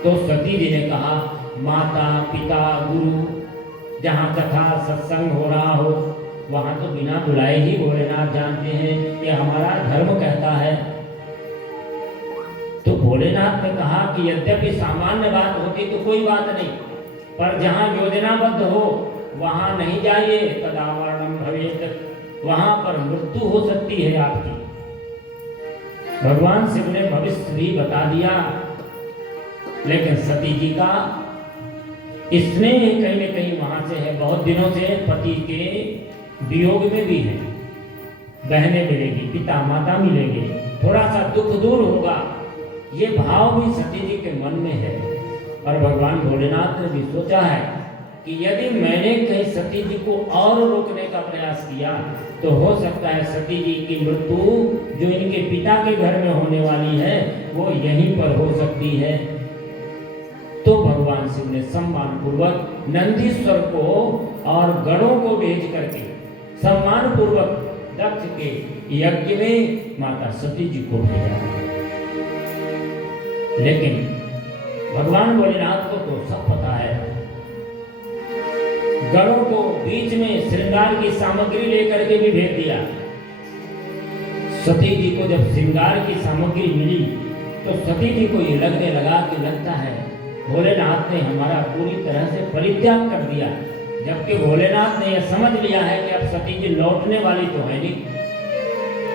तो सती जी ने कहा, माता पिता गुरु जहां कथा सत्संग हो रहा हो, वहां तो बिना बुलाए ही भोलेनाथ जानते हैं, ये हमारा धर्म कहता है। तो भोलेनाथ ने कहा कि यद्यपि सामान्य बात होती तो कोई बात नहीं, पर जहां योजनाबद्ध हो वहां नहीं जाइए, तदावरणम भवेत, वहां पर मृत्यु हो सकती है आपकी। भगवान शिव ने भविष्य भी बता दिया, लेकिन सती जी का स्नेह कहीं न कहीं वहां से है, बहुत दिनों से पति के वियोग में भी है। बहनें मिलेगी, पिता माता मिलेंगे, थोड़ा सा दुख दूर होगा, ये भाव भी सती जी के मन में है। और भगवान भोलेनाथ ने भी सोचा है कि यदि मैंने कहीं सती जी को और रोकने का प्रयास किया तो हो सकता है सती जी की मृत्यु जो इनके पिता के घर में होने वाली है वो यहीं पर हो सकती है। तो भगवान शिव ने सम्मान पूर्वक नंदीश्वर को और गणों को भेज करके सम्मान पूर्वक दक्ष के यज्ञ में माता सती जी को भेजा। लेकिन भगवान भोलेनाथ को तो सब पता है। गणों को बीच में श्रृंगार की सामग्री लेकर के भी भेज दिया। सती जी को जब श्रृंगार की सामग्री मिली तो सती जी को ये लगने लगा कि लगता है भोलेनाथ ने हमारा पूरी तरह से परित्याग कर दिया। जबकि भोलेनाथ ने यह समझ लिया है कि अब सती जी लौटने वाली तो है नहीं,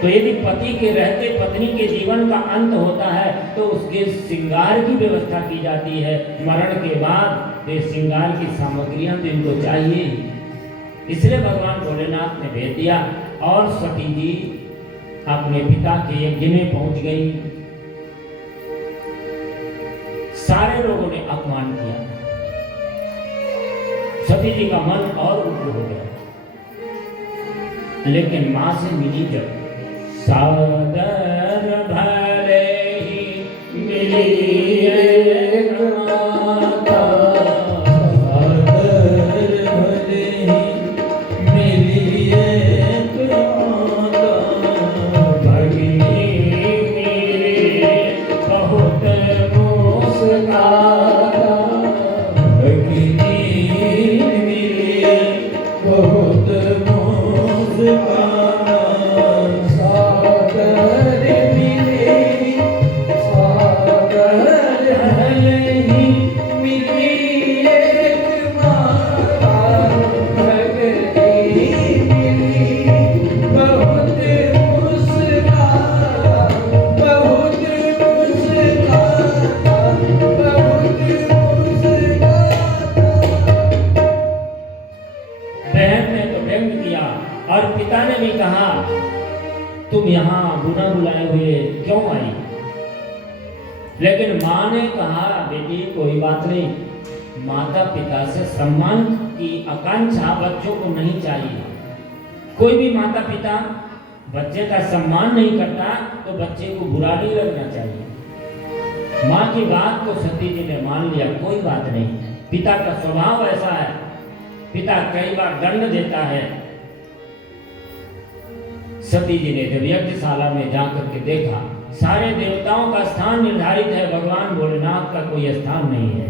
तो यदि पति के रहते पत्नी के जीवन का अंत होता है तो उसके श्रृंगार की व्यवस्था की जाती है। मरण के बाद ये श्रृंगार की सामग्रियां तो इनको चाहिए, इसलिए भगवान भोलेनाथ ने भेज दिया। और सती जी अपने पिता के यज्ञ में पहुंच गई। सारे लोगों ने अपमान किया, सती जी का मन और उग्र हो गया। लेकिन मां से मिली जब सादर भले ही मिली एक माता, सादर भले ही मिली एक माता, भगिनी मिली बहुत मुस्काता, भगिनी मिली बहुत मुस्काता, तुम यहाँ बिना बुलाए हुए क्यों आई? लेकिन माँ ने कहा बेटी कोई बात नहीं, माता पिता से सम्मान की आकांक्षा बच्चों को नहीं चाहिए। कोई भी माता पिता बच्चे का सम्मान नहीं करता तो बच्चे को बुरा नहीं लगना चाहिए। माँ की बात को सती जी ने मान लिया, कोई बात नहीं। पिता का स्वभाव ऐसा है, पिता कई बार दंड देता है। सती जी ने जब यज्ञशाला में जाकर के देखा सारे देवताओं का स्थान निर्धारित है, भगवान भोलेनाथ का कोई स्थान नहीं है।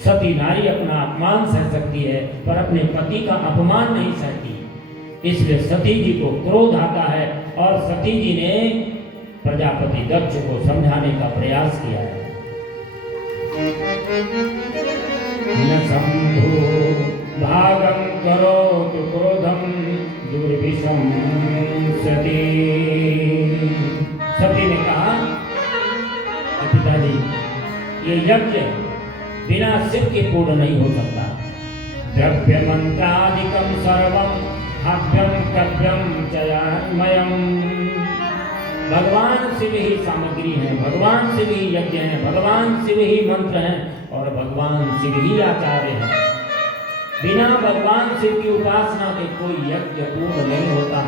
सती नारी अपना अपमान सह सकती है पर अपने पति का अपमान नहीं सहती, इसलिए सती जी को क्रोध आता है और सती जी ने प्रजापति दक्ष को समझाने का प्रयास किया है। न शंभो भागम करोतु क्रोधम दुर्विषम सती। सती ने कहा पिताजी ये यज्ञ बिना शिव के पूर्ण नहीं हो सकता। द्रव्य मंत्रादिकम सर्वम हव्यम कव्यम चयमयम। भगवान शिव ही सामग्री है, भगवान शिव ही यज्ञ है, भगवान शिव ही मंत्र है और भगवान शिव ही आचार्य है। बिना भगवान शिव की उपासना के कोई यज्ञ पूर्ण नहीं होता।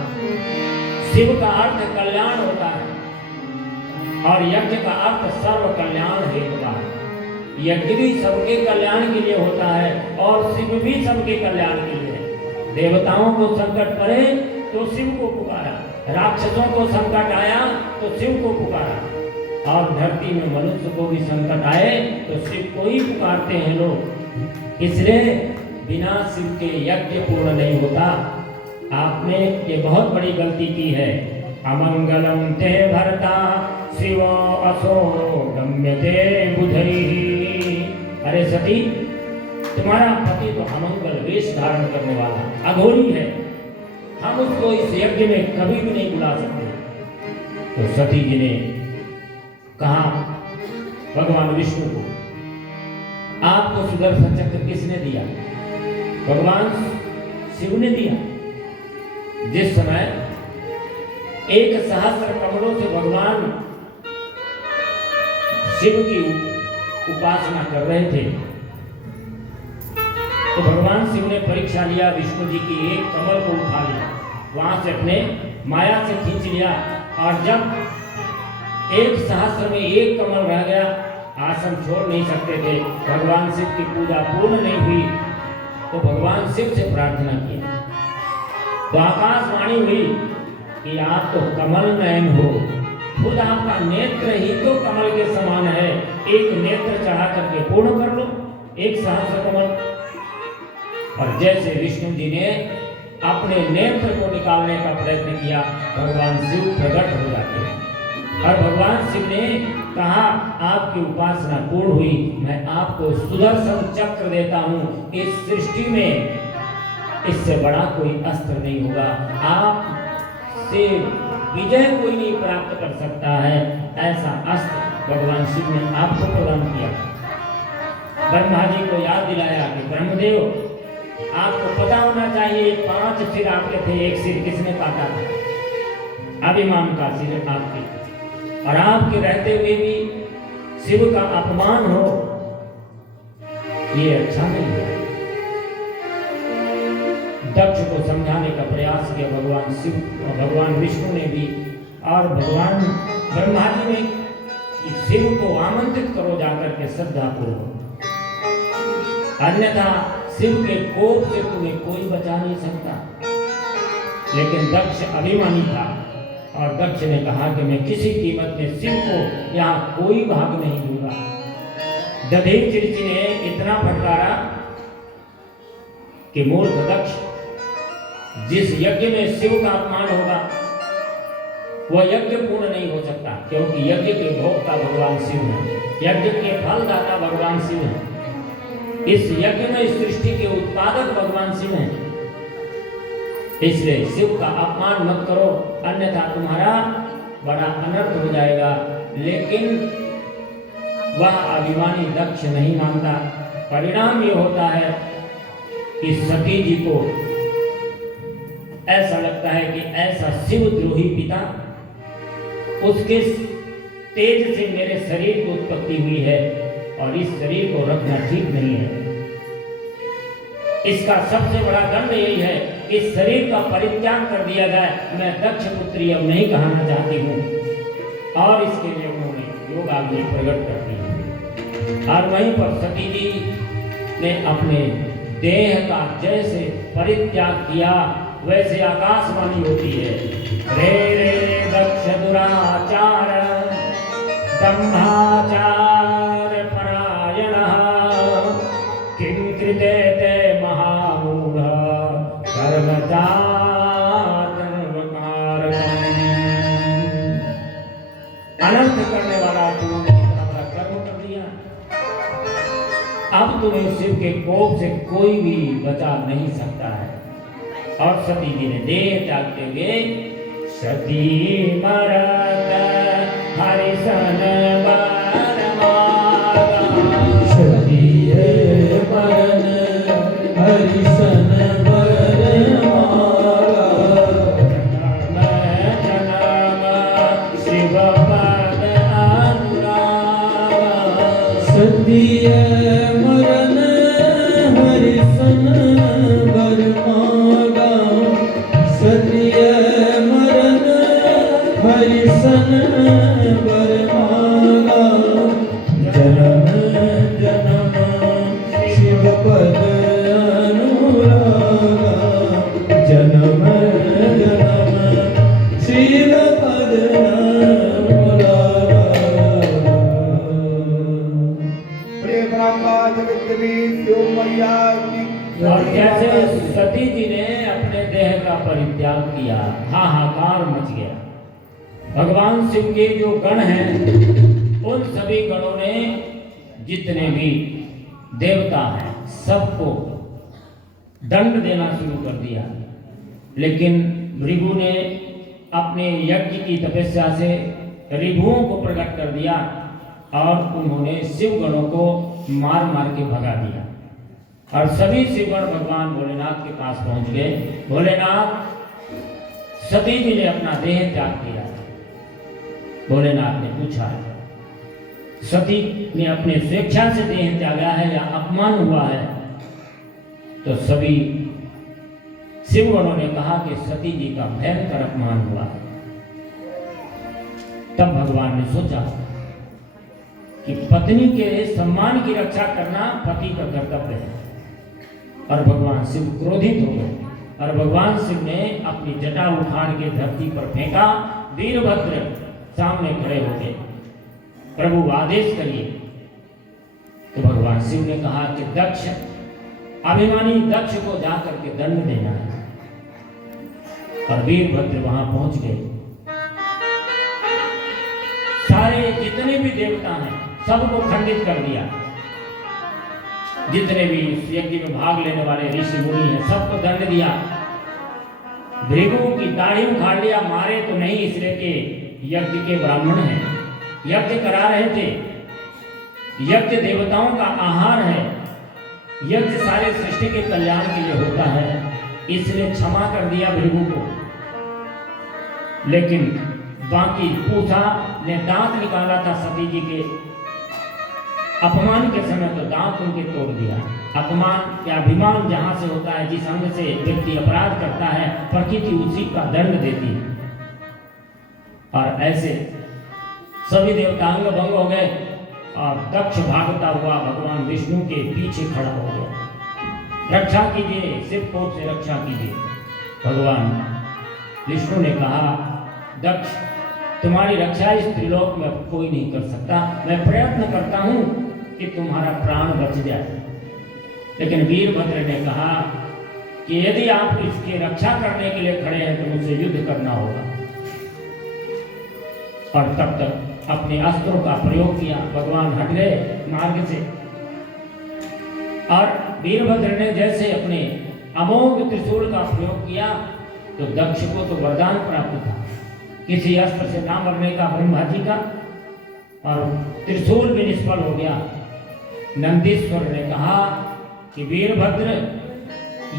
शिव का अर्थ कल्याण होता है और यज्ञ का अर्थ सर्व कल्याण हेतु है। यज्ञ भी सबके कल्याण के लिए होता है और शिव भी सबके कल्याण के लिए है। देवताओं को संकट पड़े तो शिव को पुकारा, राक्षसों को संकट आया तो शिव को पुकारा और धरती में मनुष्य को भी संकट आए तो शिव को ही पुकारते हैं लोग। इसलिए बिना शिव के यज्ञ पूर्ण नहीं होता। आपने ये बहुत बड़ी गलती की है। अमंगलम ते भरता शिवो असो गम्यते बुधैहि। अरे सती, तुम्हारा पति तो अमंगल वेश धारण करने वाला अघोरी है, हम उसको इस यज्ञ में कभी भी नहीं बुला सकते। तो सती जी ने कहा भगवान विष्णु को, आपको सुदर्शन चक्र किसने दिया? भगवान शिव ने दिया। जिस समय 1,000 कमलों से भगवान शिव की उपासना कर रहे थे, तो भगवान शिव ने परीक्षा लिया, विष्णु जी की एक कमल को उठा लिया, वहां से अपने माया से खींच लिया, और जब 1,000 में एक कमल रह गया, आसन छोड़ नहीं सकते थे, भगवान शिव की पूजा पूर्ण नहीं हुई, तो भगवान शिव से प्रार्थना किया, तो आकाशवाणी हुई कि आप तो कमल नयन हो, खुद आपका नेत्र ही तो कमल के समान है, एक नेत्र चढ़ा करके पूर्ण कर लो 1,000 कमल। और जैसे विष्णु जी ने अपने नेत्र को निकालने का प्रयत्न किया, भगवान शिव प्रकट हो जाते हैं, और भगवान शिव ने कहा, आपकी उपासना पूर्ण हुई, मैं आपको सुदर्शन चक्र देता हूँ, इस सृष्टि में इससे बड़ा कोई अस्त्र नहीं होगा, आप से विजय कोई नहीं प्राप्त कर सकता है, ऐसा अस्त्र भगवान शिव ने आपको प्रदान किया। ब्रह्मा जी को याद दिलाया कि ब्रह्मदेव, आपको पता होना चाहिए 5 सिर आपके थे, एक सिर किसने काटा था? अभिमान का सिर आपके, और आपके रहते हुए भी शिव का अपमान हो, ये अच्छा नहीं है। दक्ष को समझाने का प्रयास किया भगवान शिव और भगवान विष्णु ने भी, और भगवान ब्रह्मा जी ने शिव को आमंत्रित करो जाकर के श्रद्धापूर्वक, अन्यथा शिव के कोप से तुम्हें कोई बचा नहीं सकता। लेकिन दक्ष अभिमानी था, और दक्ष ने कहा कि मैं किसी कीमत में शिव को यहाँ कोई भाग नहीं दूंगा। दधीचि ऋषि ने इतना फटकारा कि मूर्ख दक्ष, जिस यज्ञ में शिव का अपमान होगा वह यज्ञ पूर्ण नहीं हो सकता, क्योंकि यज्ञ के भोक्ता भगवान शिव हैं, यज्ञ के फलदाता भगवान शिव हैं, इस यज्ञ में सृष्टि के उत्पादक भगवान शिव हैं। इसलिए शिव का अपमान मत करो, अन्यथा तुम्हारा बड़ा अनर्थ हो जाएगा। लेकिन वह अभिमानी दक्ष नहीं मानता। परिणाम ये होता है कि सती जी को ऐसा लगता है कि ऐसा शिवद्रोही पिता, उसके तेज से मेरे शरीर की उत्पत्ति हुई है और इस शरीर को रखना ठीक नहीं है। इसका सबसे बड़ा दंड यही है कि इस शरीर का परित्याग कर दिया जाए। मैं दक्ष पुत्री अब नहीं कहना चाहती हूँ, और इसके लिए उन्होंने योगाग्नि प्रकट कर दी। और वहीं पर सती जी ने अपने देह का जैसे परित्याग किया, वैसे आकाशवाणी होती है, रे रे दक्ष दुराचार दंभाचार परायणः किं कृते ते महामूढ़ अनर्थ करने वाला तूने इतना बड़ा कर्म कर दिया, अब तुम्हें शिव के कोप से कोई भी बचा नहीं सकता है। और सती जी ने देह त्यागते हुए सती मरत हरिशन बर मागा, सती मरन हरिशन बर मागा, जन्म शिव पद अनुरागा, सती मरन हरिशन बर मागा, सती मरन हरिशन बर मागा, जन्म जन्म शिव पद अनुरागा, जन्म जन्म शिव पद अनुरागा। प्रिय ब्रह्मा जगतवी शिव मैया की और जैसे सती जी ने अपने देह का परित्याग किया, हाहाकार मच गया। भगवान शिव के जो गण हैं, उन सभी गणों ने, जितने भी देवता हैं, सबको दंड देना शुरू कर दिया। लेकिन भृगु ने अपने यज्ञ की तपस्या से रिभुओं को प्रकट कर दिया और उन्होंने शिवगणों को मार मार के भगा दिया। और सभी शिवगण भगवान भोलेनाथ के पास पहुंच गए। भोलेनाथ, सती जी ने अपना देह त्याग दिया। भोलेनाथ ने पूछा, सती ने अपने स्वेच्छा से देह त्यागा है या अपमान हुआ है? तो सभी शिवगणों ने कहा कि सती जी का भयंकर अपमान हुआ। तब भगवान ने सोचा कि पत्नी के सम्मान की रक्षा करना पति का कर्तव्य है। और भगवान शिव क्रोधित हो गए और भगवान शिव ने अपनी जटा उखाड़ के धरती पर फेंका। वीरभद्र सामने खड़े हो गए, प्रभु आदेश करिए। तो भगवान शिव ने कहा कि दक्ष, अभिमानी दक्ष को जाकर के दंड देना है। और वीरभद्र वहां पहुंच गए। सारे जितने भी देवता हैं सबको खंडित कर दिया। जितने भी इस यज्ञ में भाग लेने वाले ऋषि मुनि हैं सबको दंड दिया। भृगु की दाढ़ी उखाड़ लिया। मारे तो नहीं, इसलिए कि यज्ञ के ब्राह्मण हैं, यज्ञ करा रहे थे। यज्ञ देवताओं का आहार है। यज्ञ सारे सृष्टि के कल्याण के लिए होता है, इसलिए क्षमा कर दिया भृगु को। लेकिन बाकी पूजा ने दांत निकाला था सती जी के अपमान के समय, तो दांत उनके तोड़ दिया। अपमान या अभिमान जहां से होता है, जिस अंग से व्यक्ति अपराध करता है, प्रकृति उसी का दंड देती है। और ऐसे सभी देवता अंग भंग हो गए और दक्ष भागता हुआ भगवान विष्णु के पीछे खड़ा हो गया। रक्षा कीजिए, शिव कोप से रक्षा कीजिए। भगवान विष्णु ने कहा, दक्ष, तुम्हारी रक्षा इस त्रिलोक में कोई नहीं कर सकता। मैं प्रयत्न करता हूं कि तुम्हारा प्राण बच जाए। लेकिन वीरभद्र ने कहा कि यदि आप इसकी रक्षा करने के लिए खड़े हैं तो मुझसे युद्ध करना होगा। और तब तक अपने अस्त्रों का प्रयोग किया। भगवान हट गए मार्ग से। और वीरभद्र ने जैसे अपने अमोघ त्रिशूल का प्रयोग किया तो दक्ष को तो वरदान प्राप्त था, किसी अस्त्र से ना मरने का ब्रह्मा जी का, और त्रिशूल भी निष्फल हो गया। नंदीश्वर ने कहा कि वीरभद्र,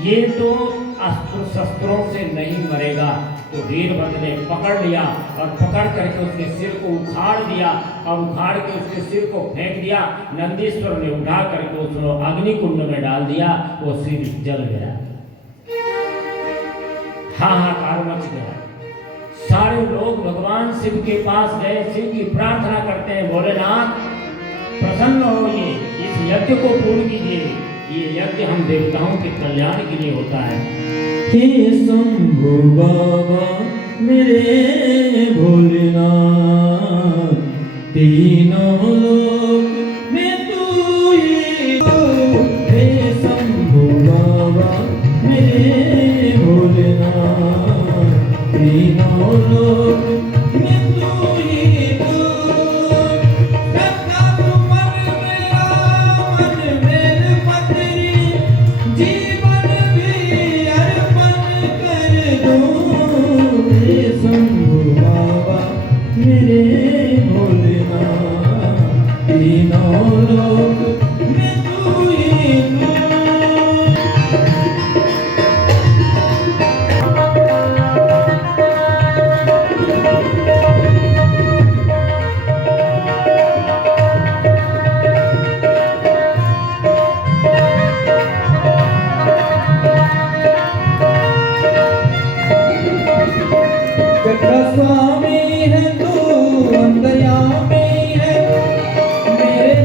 ये तो अस्त्र शस्त्रों से नहीं मरेगा। तो वीरभद्र ने पकड़ लिया और पकड़ करके उसके सिर को उखाड़ दिया और उखाड़ के उसके सिर को फेंक दिया। नंदीश्वर ने उठा करके उसको अग्निकुंड में डाल दिया। वो सिर जल गया। हाहाकार मच गया। सारे लोग भगवान शिव के पास गए, शिव की प्रार्थना करते हैं, भोलेनाथ प्रसन्न होइए, इस यज्ञ को पूर्ण कीजिए। ये यज्ञ हम देवताओं के कल्याण के लिए होता है। हे शंभु बाबा मेरे भोलेनाथ, तीनों लोक में तू ही हो। हे शंभु बाबा मेरे भोलेनाथ, तीनों लोक में तू ही हो। सदा तुमन मेरा मन मेल पतरी, जीवन भी अर्पण कर दूं। हे शंभु बाबा मेरे भोलेनाथ, तीनों लोक में तू ही हो। स्वामी है तू, अंतर्यामी है मेरे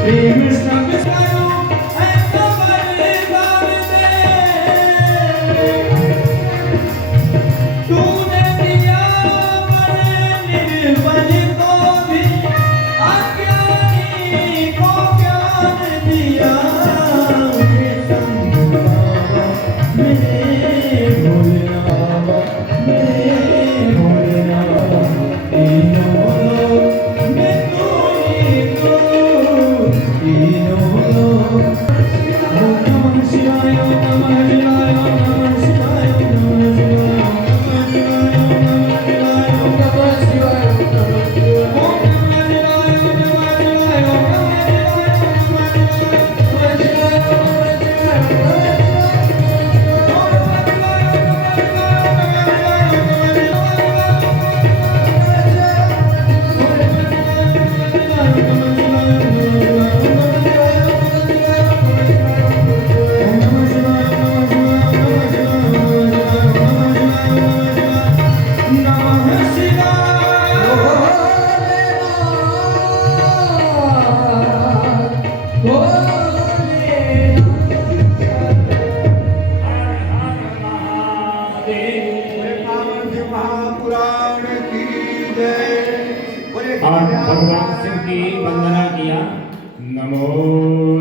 प्रेम सब करो ऐसा बलिदान दे तूने दिया मन निर्बल को भी अज्ञानी को ज्ञान दिया हे शंभु बाबा मेरे भोले बाबा मेरे भोले बाबा तीनों लोक में तू ही तू तीनों लोक ओम नमः शिवाय ओम नमः शिवाय ओम नमः शिवाय ओम नमः शिवाय ओम नमः शिवाय ओम नमः शिवाय ओम नमः शिवाय ओम नमः शिवाय ओम नमः शिवाय ओम नमः महापुराण की जय। और भगवान शिव की वंदना किया। नमो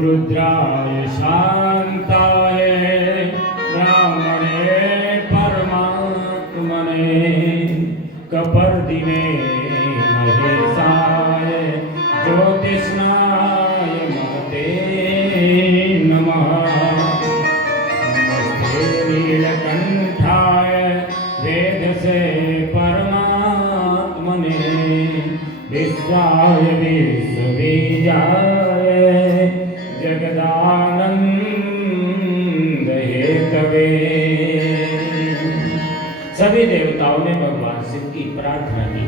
रुद्राय शांताय ब्रह्मणे परमात्मने कपर्दिने महेशाय ज्योतिष्णाय महते नमः। नमस्ते नीलकंठाय वेदसे परमात्मने विश्वाय विश्वबीजाय जगदानंद हेतवे। सभी देवताओं ने भगवान शिव की प्रार्थना की।